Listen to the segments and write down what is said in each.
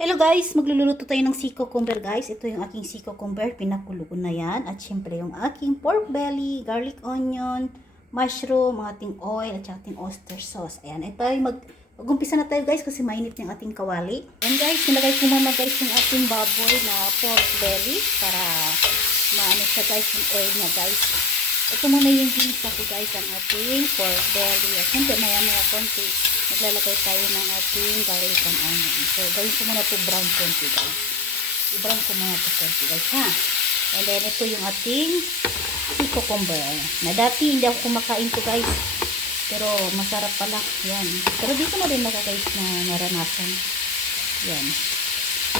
Hello guys, magluluto tayo ng sea cucumber guys. Ito yung aking sea cucumber, pinakulo ko na yan. At syempre yung aking pork belly, garlic onion, mushroom, ating oil, at ating oyster sauce. Ayan, ito ay mag-umpisa na tayo guys kasi mainit yung ating kawali. Ayan guys, nilagay ko muna guys yung ating baboy na pork belly para maano siya guys yung oil niya guys. Ito muna yung ginisa ko guys ang ating pork belly. At syempre maya konti maglalagay tayo ng ating garlic and onion. So, gawin ko muna ito brown konti guys. I-brown ko muna ito konti guys ha. And then, ito yung ating sea cucumber. Na dati hindi ako kumakain to guys. Pero, masarap pala. Yan. Pero dito na rin guys na naranasan. Yan.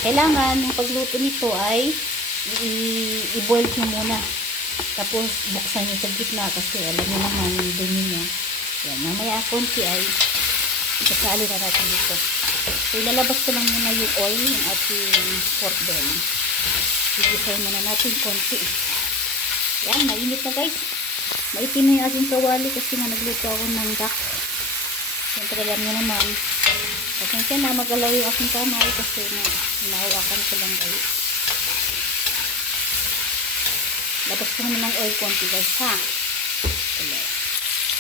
Kailangan, yung pagluto nito ay i-boil nyo muna. Tapos, buksan nyo sa gitna kasi alam nyo naman yung dumi nyo. Yan. Mamaya konti ay isasali na natin dito. So, ilalabas ko lang muna yung oil, yung ating pork belly. Igisay muna natin konti. Yan, mainit na guys. Maitim na yung ating kawali kasi nga nagluto ako ng duck. Siyempre alam nyo naman. Pasensya na magalaw yung aking kamay kasi nahawakan ko lang guys. Labas ko muna ng oil konti guys ha.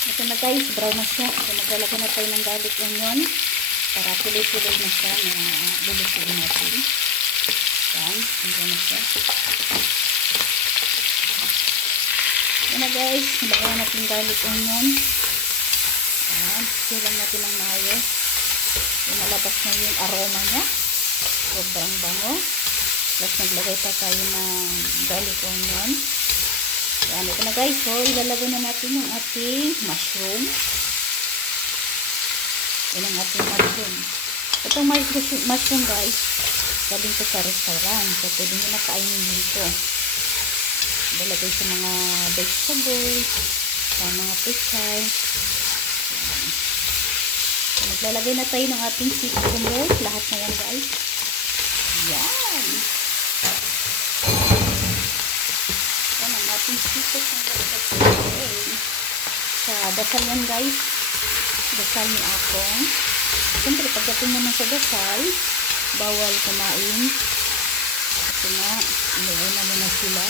Ito na guys, brown na siya. So, maglalagay na tayo ng garlic onion para tuloy-tuloy na siya na lulutuin natin. Yan, hindi na siya. Yan na guys, nilagay natin garlic onion. Yan, silang natin ng maayos. Malabas na yung aroma niya. Sobrang bango. Plus naglagay pa tayo ng garlic onion. Yan, ito na guys. So, ilalagay na natin yung ating mushroom. Yan ang ating mushroom. Itong mushroom guys, galing ko sa restaurant. So, pwede nyo na kainin dito. Ilalagay sa mga vegetables, sa mga pechay. So, maglalagay na tayo ng ating sea cucumber. Lahat na yan guys. Yan. Sipot ng sa dasal yan guys, dasal ni Akong. Siyempre pagdating naman sa dasal, bawal kumain kasi nga inuuna mo na sila.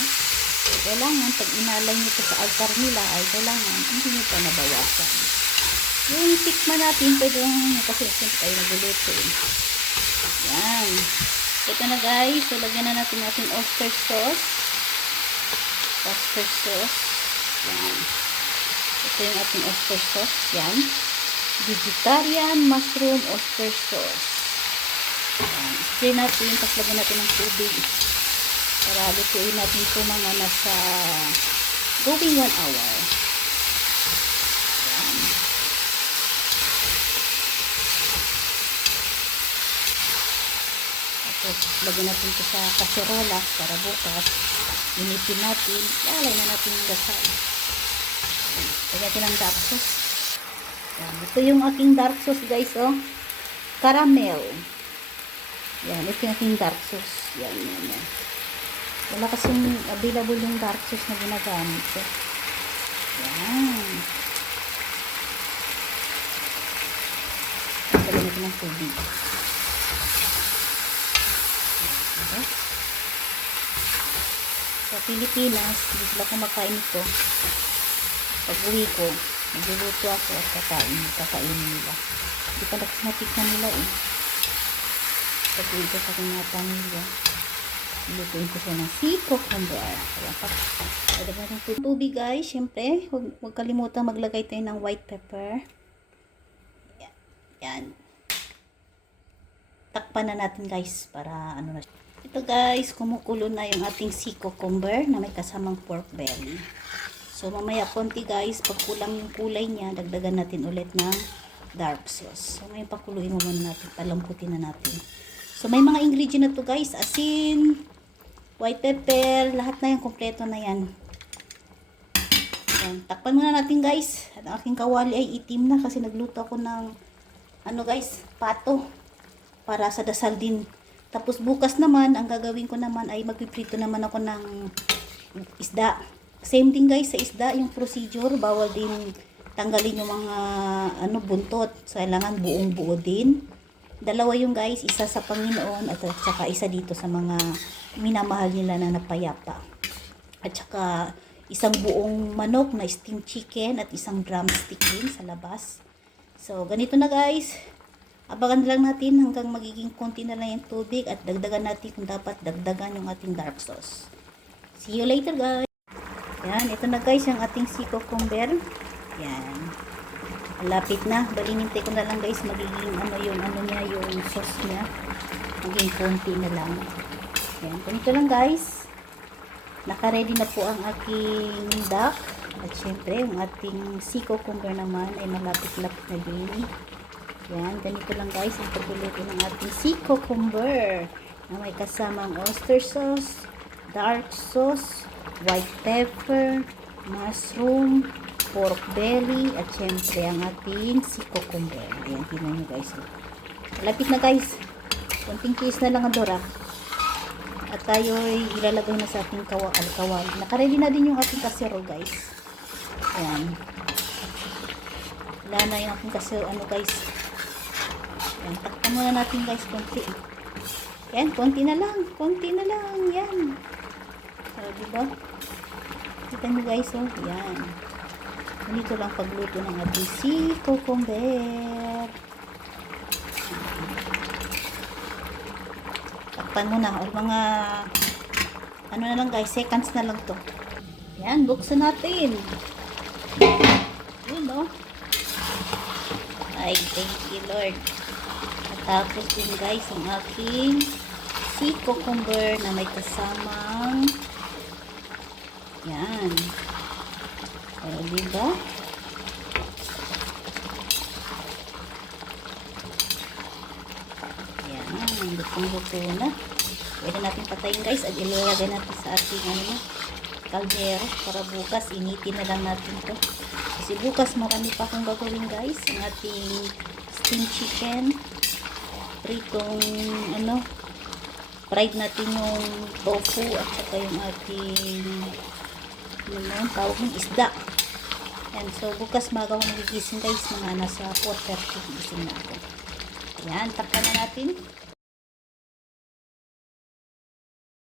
Kailangan pag inalay nyo ito sa altar nila ay kailangan hindi nyo pa nabawasan. Yung tikman natin pwede yung kasi siyempre tayo nagluluto yan. Ito na guys, so lagyan na natin ating oyster sauce. Oyster sauce. Yan. Ito yung ating oyster sauce. Yan. Vegetarian mushroom oyster sauce. Yan. Spray natin. Tapos lagyan natin ng tubig. Para lutuin natin ito mga nasa going 1 hour. Yan. Tapos lagyan natin ito sa kaserola para bukas initin natin, lalay na natin yung dasal. Lagyan natin ang dark sauce. Yan. Ito yung aking dark sauce guys, oh. Caramel. Yan, ito yung aking dark sauce. Yan, yan, yan. Wala kasing available yung dark sauce na ginagamit. So, yan. Lagyan natin ng tubig. Okay. Sa Pilipinas, hindi sila kumakain ito. Pag uwi ko, magluluto ako at kakain nila. Hindi pa natikman nila eh. Pag uwi ko sa aking mga pamilya, lutuin ko siya ng sea cucumber. Kaya pa, pwede ba rin tubig guys. Siyempre, huwag kalimutan maglagay tayo ng white pepper. Yan. Yan. Takpan na natin guys para ano na siya. Ito guys, kumukulo na yung ating sea cucumber na may kasamang pork belly. So mamaya konti guys, pag kulang yung kulay niya, dagdagan natin ulit ng dark sauce. So ngayon pakuluin mo muna natin, palamputin na natin. So may mga ingredient na to guys, asin, white pepper, lahat na yan, kompleto na yan. Yan. Takpan muna natin guys. At ang aking kawali ay itim na kasi nagluto ako ng ano guys, pato para sa dasal din. Tapos bukas naman, ang gagawin ko naman ay magpiprito naman ako ng isda. Same thing guys sa isda, yung procedure, bawal din tanggalin yung mga buntot. So, kailangan buong buo din. Dalawa yung guys, isa sa Panginoon at saka isa dito sa mga minamahal nila na napayapa. At saka isang buong manok na steamed chicken at isang drumstick din sa labas. So, ganito na guys. Abangan lang natin hanggang magiging konti na lang yung tubig at dagdagan natin kung dapat dagdagan yung ating dark sauce. See you later guys. Yan, ito na guys yung ating sea cucumber. Yan. Malapit na. Balinintay ko na lang guys magiging ano niya, yung sauce niya. Maging konti na lang. Yan, ganito lang guys. Naka-ready na po ang aking duck. At syempre, yung ating sea cucumber naman ay malapit-lapit na din. Yan, ganito lang guys ang pagluluto ng ating sea cucumber na may kasamang oyster sauce, dark sauce, white pepper, mushroom, pork belly, at syempre ang ating sea cucumber. Ayan, tingnan nyo guys. Malapit na guys. Konting tiis na lang ang dora. At tayo ay ilalagay na sa ating kawali. Nakaready na din yung ating casserole guys. Ayan. Wala na yung ating casserole guys. Ayan, takpan muna natin guys konti. Ayan, konti na lang. Konti na lang. Yan. So, diba? Kita nyo guys, oh. Yan. Ganito lang pagluto ng ating sea cucumber. Takpan mo na. O mga ano na lang guys, seconds na lang to. Yan, buksan natin. Yun, no? Ay, thank you Lord. At tapos din guys, ang aking sea cucumber na may kasamang yan. O, diba? Yan, lutong-luto na. Pwede natin patayin guys at ilalagay natin sa ating kaldero para bukas initin na lang natin to. Kasi bukas marami pa akong gagawin guys. Ang ating steamed chicken, pritong fried natin yung tofu at saka yung ating tawag ng isda. Yan, so bukas maga akong magigising guys, mga nasa 4:30 gising na ako. Yan, takpan na natin.